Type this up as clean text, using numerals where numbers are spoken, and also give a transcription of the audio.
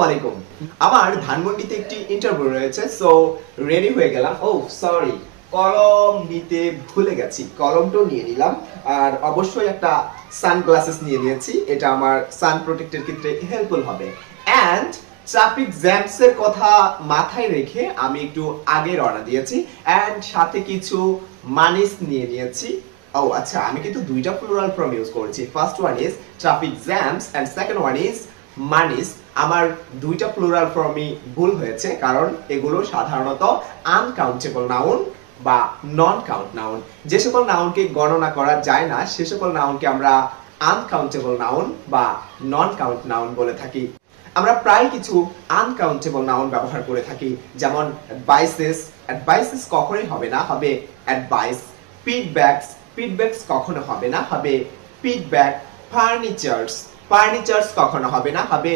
আসসালামু আলাইকুম। আমার ধানমন্ডিতে একটি ইন্টারভিউ রয়েছে, সো রেডি হয়ে গেলাম। ও সরি, কলম নিতে ভুলে গেছি, কলমটাও নিয়ে নিলাম। আর অবশ্যই একটা সানগ্লাসেস নিয়ে নিয়েছি, এটা আমার সান প্রোটেক্টের ক্ষেত্রে হেল্পফুল হবে। অ্যান্ড ট্রাফিক জ্যামসের কথা মাথায় রেখে আমি একটু আগে রওনা দিয়েছি, অ্যান্ড সাথে কিছু মানিস নিয়ে নিয়েছি। ও আচ্ছা, আমি কিন্তু দুইটা প্লুরাল ফর্ম ইউজ করেছি। First one is traffic jams and second one is monies. আমার দুইটা প্লুরাল ফর্মই ভুল হয়েছে, কারণ এগুলো সাধারণত আনকাউন্টেবল নাউন বা নন কাউন্ট নাউন। যে সকল নাউনকে গণনা করা যায় না সে সকল নাউনকে আমরা আনকাউন্টেবল নাউন বা নন কাউন্ট নাউন বলে থাকি। আমরা প্রায় কিছু আনকাউন্টেবল নাউন ব্যবহার করে থাকি, যেমন অ্যাডভাইসেস। অ্যাডভাইসেস কখনোই হবে না, হবে অ্যাডভাইস। ফিডব্যাকস, ফিডব্যাকস কখনো হবে না, হবে ফিডব্যাক। ফার্নিচার্স, ফার্নিচার্স কখনো হবে না, হবে